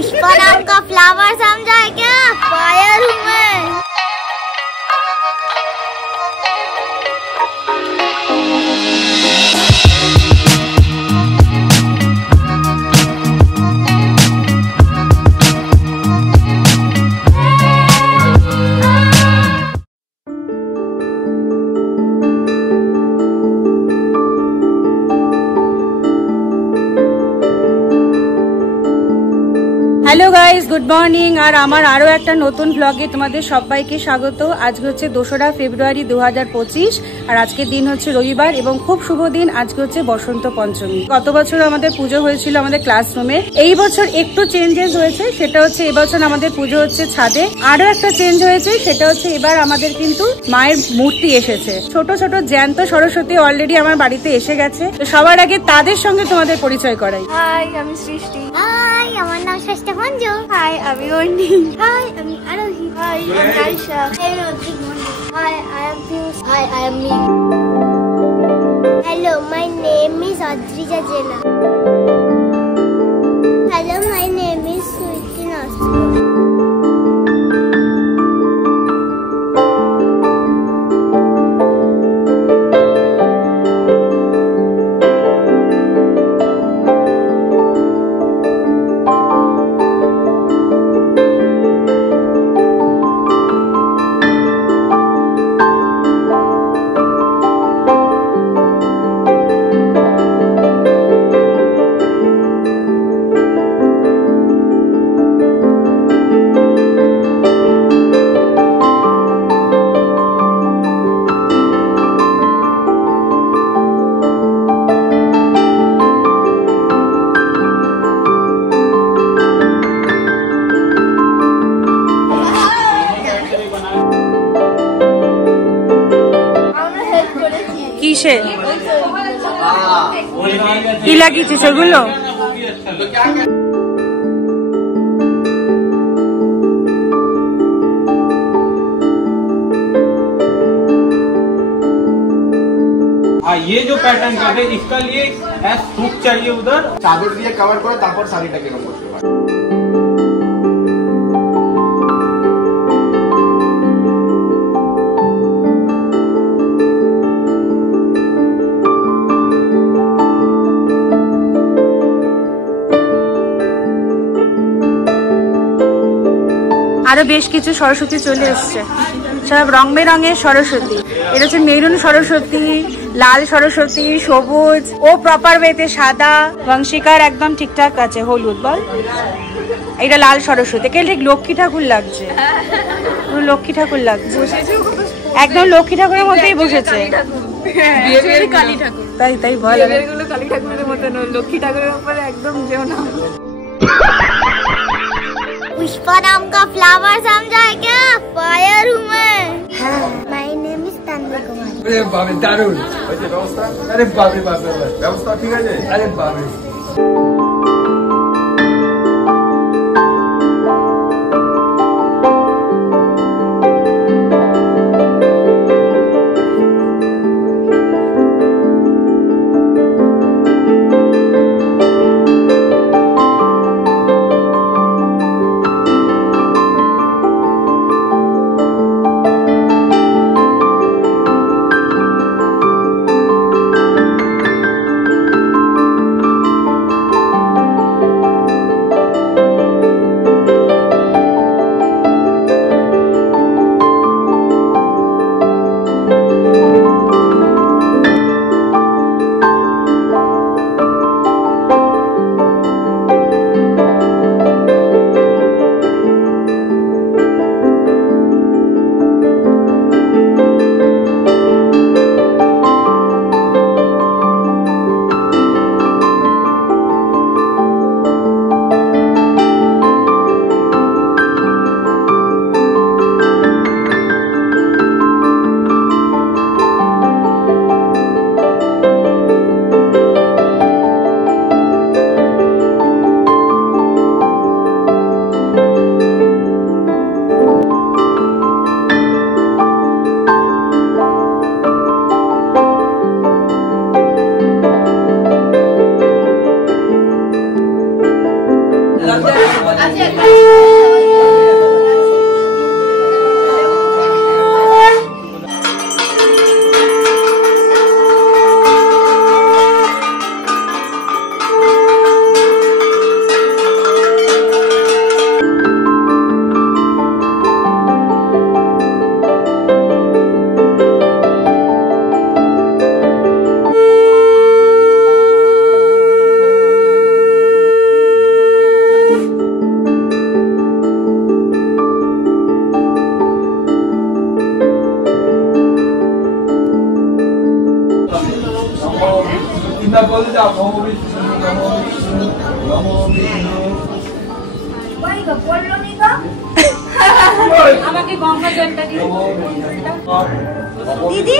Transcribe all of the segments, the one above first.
पुष्पा नाम का फ्लावर समझा है क्या? फायर हूँ मैं। हेलो गाइज गुड मर्निंग और आमार आरो एक नतून ब्लगे तुम्हारे सबाइके स्वागत। आज होच्छे 2रा फेब्रुआरी 2025 और आज के दिन होच्छे रविवार एवं खूब शुभ दिन। आज के होच्छे बसंत पंचमी। गत बछर आमादेर पुजो हयेछिलो आमादेर क्लासरूमे। एई बछर एकटू चेंजेस हयेछे, सेटा होच्छे एई बछर आमादेर पुजो होच्छे छादे। आरो एकटा चेंज हयेछे, सेटा होच्छे एबार आमादेर किन्तु मायेर मूर्ति एसेछे। छोट छोट ज्याন্ত सरस्वती अलरेडी आमार बाड़ीते एसे गेছে। तो सबार आगे तादेर संगे तुम्हादेर परिचय कराई। हाय आमी सृष्टि। हाय आमार नाम षष्ठी मंजू। हाय आमी अर्णी। हाय आमी आरोही। हाय आमी Ayesha. Hi Raudrik Manju. Hi I am Piyush. Hi I am me. Hello my name is Adrija Jena. Hello my name is Sweety Nasti. কিসে কি লাগিয়েছে সেগুলো? ये जो पैटर्न कर रहे इसका लिए सूट चाहिए उधर चादर दिए कवर करो तारपर শাড়িটাকে রং করতে পারো। আরো বেশ কিছু সরস্বতী চলে এসছে, সব রং বেরঙের সরস্বতী। এটা হচ্ছে মেরুন সরস্বতী, লাল সরস্বতী, সবুজ ও প্রপার ওয়েতে সাদা, বংশিকার একদম ঠিকঠাক আছে, হলুদ বল। এটা লাল সরস্বতী, কে ঠিক লক্ষ্মী ঠাকুর লাগছে, পুরো লক্ষ্মী ঠাকুর লাগছে, একদম লক্ষ্মী ঠাকুরের মতোই বসেছে। তাই তাই বল, কালী ঠাকুরের মতো লক্ষ্মী ঠাকুরের উপরে একদম যেও না। पुष्पा नाम का फ्लावर समझा है क्या? फायर हूँ मैं। My name is Tanvi Kumar. अरे बाबे दारुण व्यवस्था। अरे बाबे बाबे व्यवस्था ठीक है। अरे बाबे চিন্তা বলতে যাও নমো বিষ্ণু নমো বিষ্ণু নমো বিষ্ণু। আমাকে গঙ্গা জলটা দিও দিদি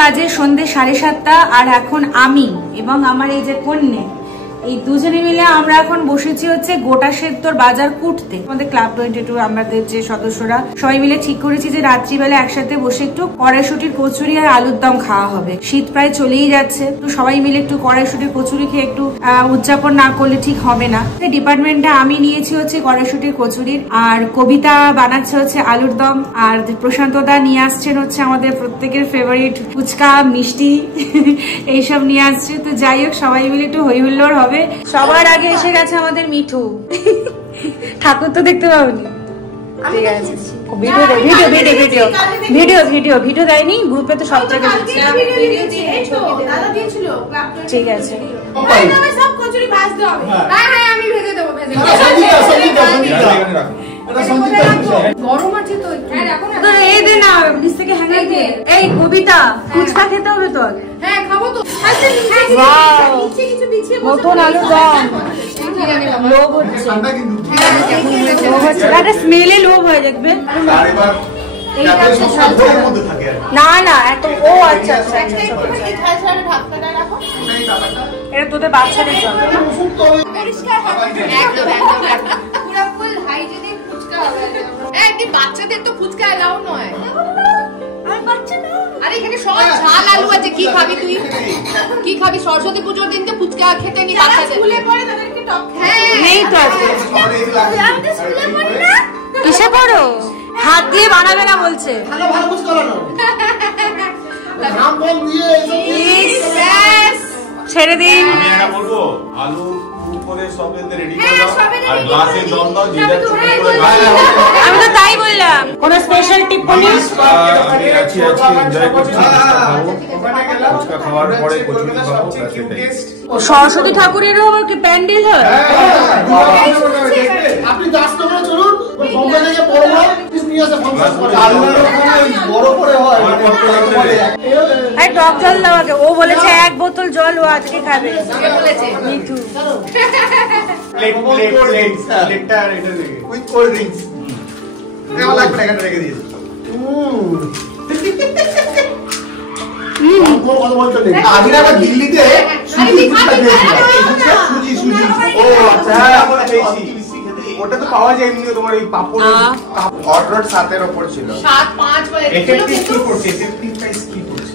বাজে সন্ধ্যে 7:30 আর এখন আমি এবং আমার এই যে কন্যা এই দুজনে মিলে আমরা এখন বসেছি হচ্ছে গোটা সেদ্ধর বাজার কুটতে। আমাদের ক্লাব 22 আমাদের যে সদস্যরা সবাই মিলে ঠিক করেছি যে রাত্রিবেলা একসাথে বসে একটু কড়াইশুটির কচুরি আর আলুর দম খাওয়া হবে। শীত প্রায় চলেই যাচ্ছে, তো সবাই মিলে একটু কড়াইশুটির কচুরি খেয়ে একটু উদযাপন না করলে ঠিক হবে না। ডিপার্টমেন্টটা আমি নিয়েছি হচ্ছে কড়াইশুটির কচুরির, আর কবিতা বানাচ্ছে হচ্ছে আলুর দম, আর প্রশান্ত দা নিয়ে আসছেন হচ্ছে আমাদের প্রত্যেকের ফেভারিট ফুচকা মিষ্টি এইসব নিয়ে আসছে। তো যাই হোক, সবাই মিলে একটু হই হুল্লোড় হবে। সবার আগে এসে গেছে আমাদের মিঠু। ঠাকুর তো দেখতে পাবনি, ঠিক আছে। ভিডিও দেয়নি গ্রুপে, তো সব জায়গায় ঠিক আছে। এই দে না নিচ থেকে হ্যাঙ্গার দে। এই কবিতা, ফুচকা খেতে হবে তোর। হ্যাঁ খাবো তো। নতুন আলুর দম। লোভ হচ্ছে, স্মেলে লোভ হয়ে দেখবে। না না এত, ও আচ্ছা আচ্ছা, এটা তোদের বাচ্চাদের জন্য। বাচ্চাদের তো ফুচকা এলাও নয়। আরে এখানে সব ঝাল আলু আছে, কি খাবি তুই? কি খাবি? সরস্বতী পুজোর দিন তো ফুচকা খেতে নি বাচ্চাদের। নেই তো, কিসে পড়ো? হাত দিয়ে বানাবে না বলছে। ছেড়ে দিন। আলু উপরে সব রেডি করে দাও আর গ্লাসে জল দাও, যেটা ছোট করে। আমি তো তাই বললাম। কোন স্পেশাল টিপ্পনি? আমি আছি এনজয় করছি। ফুচকা খাওয়ার পরে কচুরি খাবো, সেটাই। সরস্বতী ঠাকুরেরও কি প্যান্ডেল হয়? আপনি 10 নম্বরে চলুন, বোম্বে থেকে বড় হয় নিয়ে আসে 50 বড় করে হয়। এই টক জল দাও আগে। ও বলেছে 1 বোতল জল ও আজকে খাবে। কে বলেছে? মিঠু। প্লেটটা এটা দেখে উইথ কোল্ড ড্রিঙ্কস। এটা লাগবে, এখানে রেখে দিয়েছি। আগে আমরা দিল্লিতে সুজি ও আচ্ছা, ওটা তো পাওয়া যায় এমনি, তোমার এই পাপড় অর্ডার 7 এর উপর ছিল। 7 5 বলে এফেক্টিভ কি পড়ছে? এফেক্টিভ প্রাইস কি পড়ছে?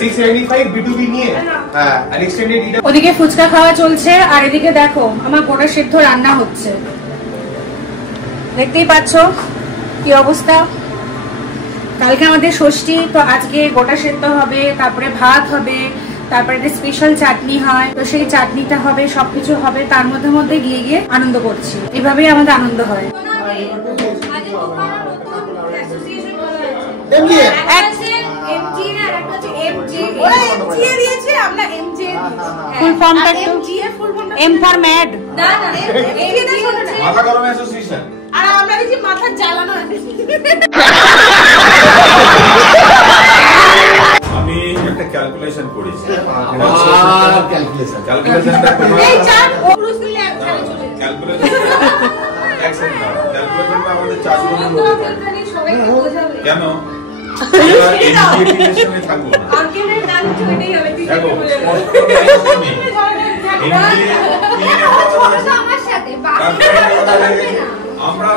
675 B2B নিয়ে। হ্যাঁ, আর এক্সটেন্ডেড এটা। ওদিকে ফুচকা খাওয়া চলছে আর এদিকে দেখো আমার গোটা সেদ্ধ রান্না হচ্ছে। দেখতেই পাচ্ছ কি অবস্থা। কালকে আমাদের ষষ্ঠী, তো আজকে গোটা সেদ্ধ হবে, তারপরে ভাত হবে, তারপরে একটা স্পেশাল চাটনি হয়, তো সেই চাটনিটা হবে, সবকিছু হবে। তার মধ্যে গিয়ে আনন্দ করছি। এভাবেই আমাদের আনন্দ হয়। ফুল ফর্মটা এম ফর ম্যাড। মাথা গরম অ্যাসোসিয়েশন। আর আমরা দেখি মাথা জ্বালানো। আমি একটা ক্যালকুলেশন করেছি। ক্যালকুলেশনটা ক্যালকুলেশনটা আমাদের 4 জনের মধ্যে কেন? থাকবো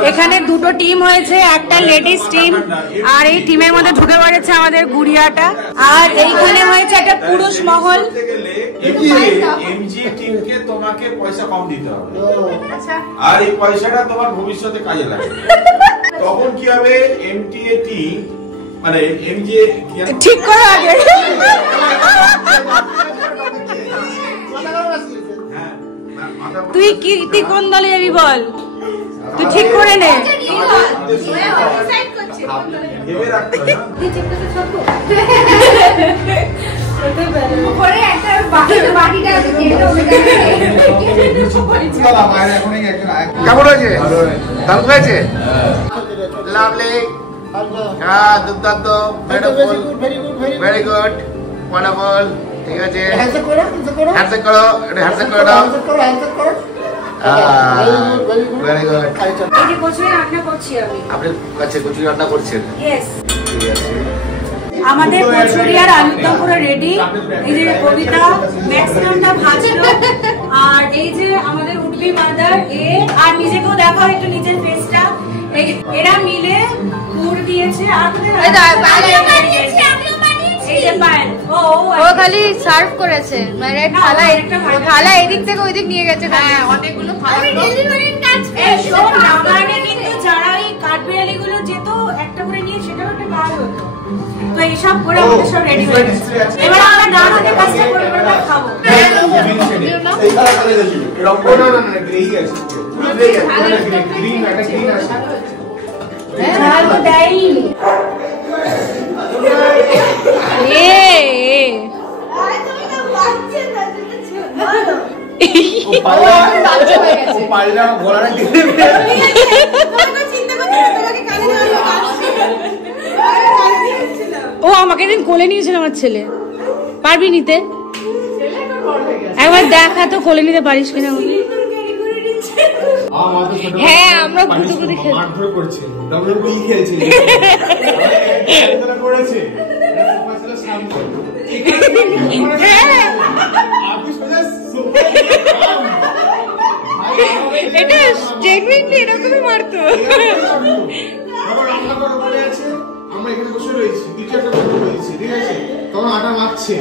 এখানে দুটো টিম হয়েছে, একটা লেডিস টিম আর এই টিমের মধ্যে ঢুকে পড়েছে আমাদের গুড়িয়াটা, আর এইখানে হয়েছে একটা পুরুষ মহল। এমজি টিমকে তোমাকে পয়সা কম দিতে হবে, আর এই পয়সাটা তোমার ভবিষ্যতে কাজে লাগবে। তখন কি হবে? এমটিএ টিম মানে এমজি ঠিক করে আগে তুই কি কোন দলে যাবি বল, তুই ঠিক করে নে। কেমন হয়েছে? দারুণ হয়েছে, লাভলি, হ্যাঁ দুর্দান্ত, ভেরি গুড, ওয়ান্ডারফুল। ঠিক আছে, হ্যান্ডশেক করো, এটা হ্যান্ডশেক করে দাও। Very good. এই যে কচুরি রান্না করছি আমি। আপনি কাছে কচুরি রান্না করছেন? ইয়েস। আমাদের কচুরি আর আলুর দম পুরো রেডি। এই যে কবিতা ম্যাক্সিমামটা ভাজলো, আর এই যে আমাদের উঠবি মাদার এ, আর নিজেকেও দেখাও একটু নিজের ফেসটা। এরা মিলে পুর দিয়েছে, আর ও খালি সার্ভ করেছে, মানে থালা এদিক থেকে ওই দিক নিয়ে গেছে। অনেকগুলো কিন্তু যারা এই কাঠবিড়ালি গুলো যেত একটা করে নিয়ে, সেটাও একটা কাজ হতো। তো এইসব করে আমাদের সব রেডি হয়ে গেছে। এবার আমরা ডান হাতে কাজটা করে খাবো। ও আমাকে দিন কোলে নিয়েছিল আমার ছেলে, পারবি নিতে? একবার দেখা তো কোলে নিতে পারিস কিনা। হ্যাঁ, আমরা গুদুগুদি এটা জেনুইনলি এরকমই মারতো। আমরা এখানে বসে রয়েছি, দ্বিতীয় একটা বন্ধু রয়েছে, ঠিক আছে, তখন আটা মারছে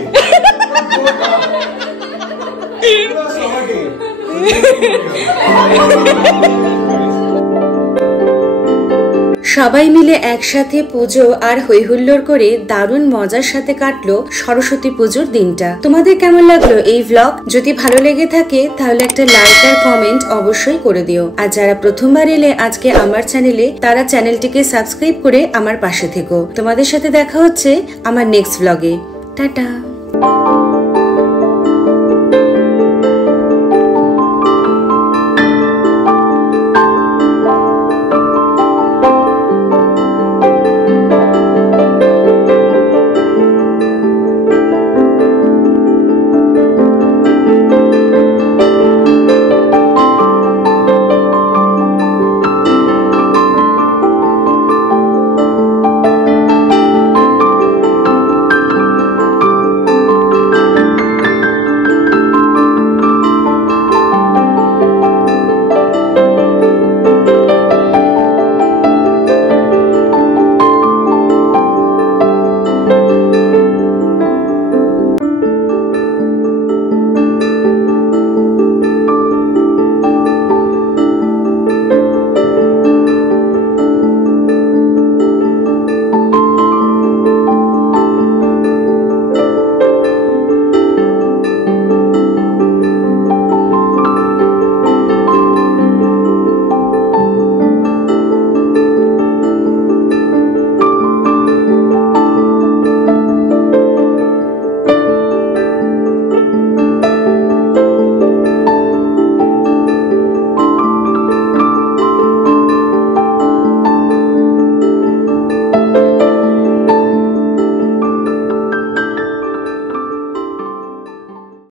সবাই মিলে একসাথে পুজো আর হৈহুল্লোড় করে দারুণ মজার সাথে কাটলো সরস্বতী পুজোর দিনটা। তোমাদের কেমন লাগলো এই ভ্লগ? যদি ভালো লেগে থাকে তাহলে একটা লাইক আর কমেন্ট অবশ্যই করে দিও, আর যারা প্রথমবার এলে আজকে আমার চ্যানেলে, তারা চ্যানেলটিকে সাবস্ক্রাইব করে আমার পাশে থেকো। তোমাদের সাথে দেখা হচ্ছে আমার নেক্সট ভ্লগে। টাটা।